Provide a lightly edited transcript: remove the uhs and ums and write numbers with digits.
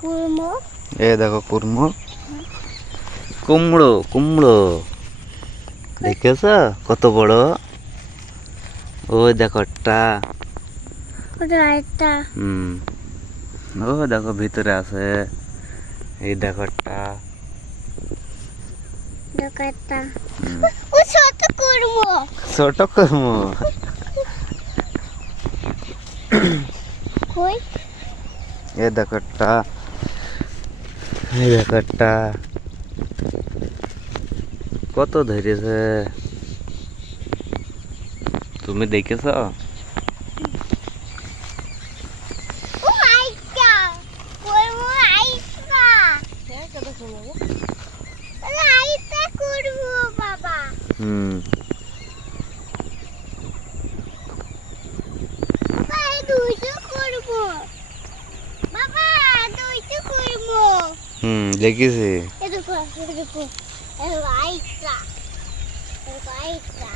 কুমড়ো। এ দেখো কুমড়ো, কুমড়ো কুমড়ো দেখেছ কত বড়? ওই দেখো একটা। একটা। ও দেখো ভিতরে আছে। এই দেখো একটা। একটা। হুম, ও ছোট কুমড়ো। ছোট কুমড়ো। কই? এ দেখো একটা। এই দেখো একটা। কত ধরেছে তুমি দেখেছ? ও আইটা কুমড়ো আইটা। আইটা কুমড়ো বাবা। হুম, বাবা এই দুইটা কুমড়ো। বাবা দুইটা কুমড়ো। দেখেছি। এ দেখো আইটা। আইটা।